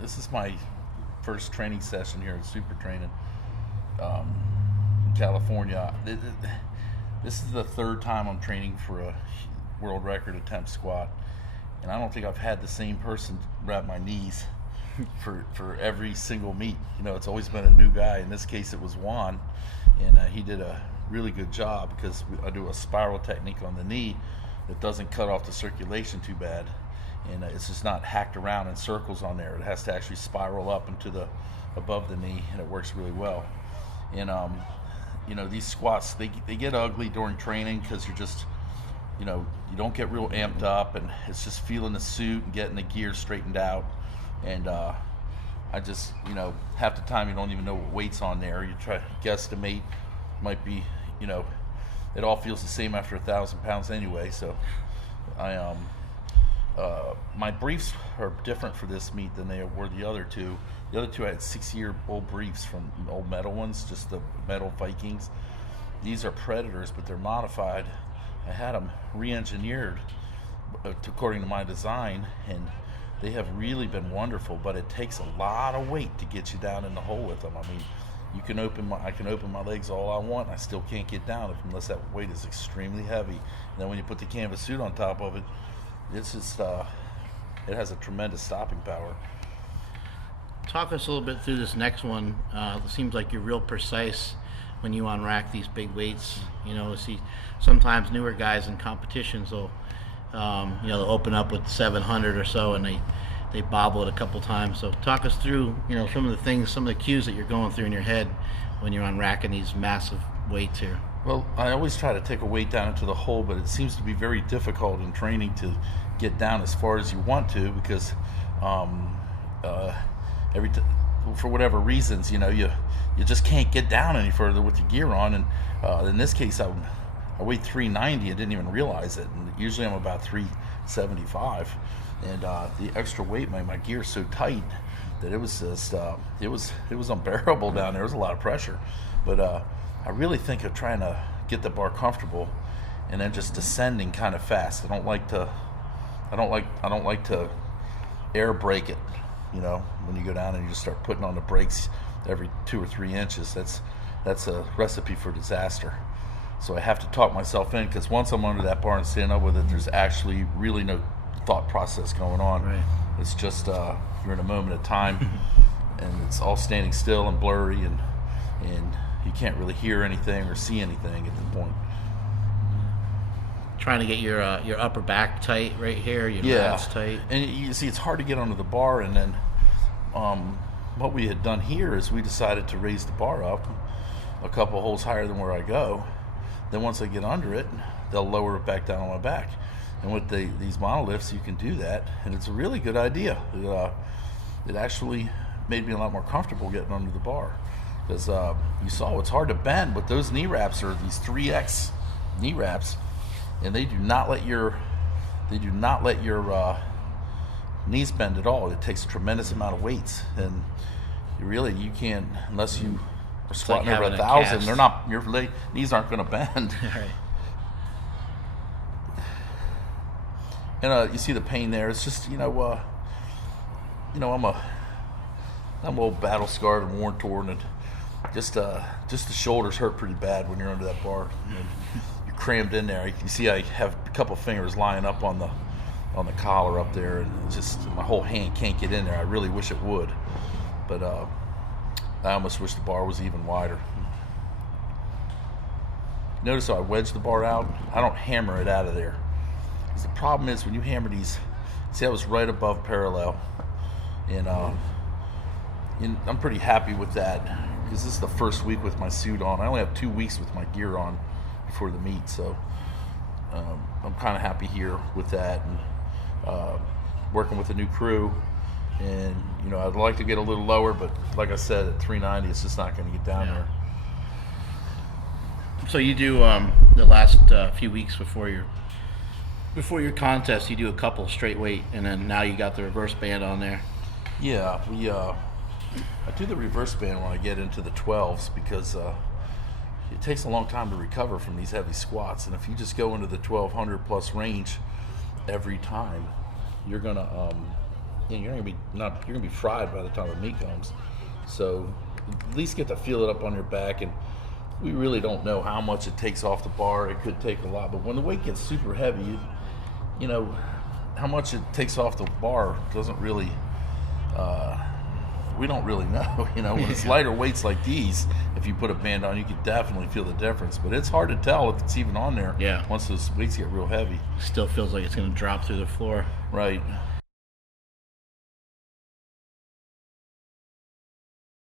This is my first training session here at Super Training in California. This is the third time I'm training for a world record attempt squat, and I don't think I've had the same person wrap my knees for every single meet. It's always been a new guy. In this case, it was Juan, and he did a really good job because I do a spiral technique on the knee that doesn't cut off the circulation too bad, and it's just not hacked around in circles on there. It has to actually spiral up into the above the knee, and it works really well. And these squats, they get ugly during training because you're just, you don't get real amped up, and it's just feeling the suit and getting the gear straightened out. And I just, half the time you don't even know what weight's on there. You try to guesstimate, might be, it all feels the same after 1,000 pounds anyway. So my briefs are different for this meet than they were the other two. The other two I had 6-year-old briefs from old metal ones, just the metal Vikings. These are Predators, but they're modified. I had them re-engineered according to my design, and they have really been wonderful, but it takes a lot of weight to get you down in the hole with them. I mean, I can open my legs all I want, I still can't get down unless that weight is extremely heavy. And then when you put the canvas suit on top of it, it's just it has a tremendous stopping power. Talk us a little bit through this next one. It seems like you're real precise when you unrack these big weights. See sometimes newer guys in competitions will they'll open up with 700 or so, and they bobble it a couple times. So talk us through, some of the things, some of the cues that you're going through in your head when you're unracking these massive weights here. Well, I always try to take a weight down into the hole, but it seems to be very difficult in training to get down as far as you want to, because for whatever reasons, you just can't get down any further with your gear on. And in this case, I weighed 390 and didn't even realize it. And usually I'm about 375, and the extra weight made my gear so tight that it was just it was unbearable down there. There was a lot of pressure, but I really think of trying to get the bar comfortable and then just descending kind of fast. I don't like to air brake it. When you go down and you just start putting on the brakes every 2 or 3 inches, that's a recipe for disaster. So I have to talk myself in, because once I'm under that bar and standing up with it, there's actually really no thought process going on. Right. It's just you're in a moment of time, and it's all standing still and blurry, and you can't really hear anything or see anything at the point. Trying to get your upper back tight right here, your lats tight. And you see, it's hard to get under the bar, and then what we had done here is we decided to raise the bar up a couple holes higher than where I go. Then once I get under it, they'll lower it back down on my back. And with these monoliths, you can do that, and it's a really good idea. It actually made me a lot more comfortable getting under the bar, because you saw it's hard to bend, but those knee wraps are these 3X knee wraps, and they do not let your knees bend at all. It takes a tremendous amount of weights, and you can't, unless you are squatting over 1,000. Your knees aren't going to bend. Right. And you see the pain there. It's just I'm old, battle scarred and worn, torn, and just the shoulders hurt pretty bad when you're under that bar. And you're crammed in there. You see, I have a couple fingers lying up on the collar up there, and just my whole hand can't get in there. I really wish it would, but I almost wish the bar was even wider. Notice how I wedge the bar out. I don't hammer it out of there, because the problem is when you hammer these. See, I was right above parallel, and I'm pretty happy with that, because this is the first week with my suit on. I only have 2 weeks with my gear on before the meet, so I'm kind of happy here with that, and working with a new crew. And I'd like to get a little lower, but like I said, at 390, it's just not going to get down there. So you do the last few weeks before your contest, you do a couple straight weight, and then now you got the reverse band on there. Yeah, I do the reverse band when I get into the 12s, because it takes a long time to recover from these heavy squats, and if you just go into the 1200 plus range every time, you're gonna you're gonna be fried by the time the meat comes. So at least get to feel it up on your back. And we really don't know how much it takes off the bar. It could take a lot, but when the weight gets super heavy, you know how much it takes off the bar doesn't really. We don't really know. When it's lighter weights like these, if you put a band on, you can definitely feel the difference. But it's hard to tell if it's even on there. Yeah. Once those weights get real heavy. Still feels like it's going to drop through the floor. Right.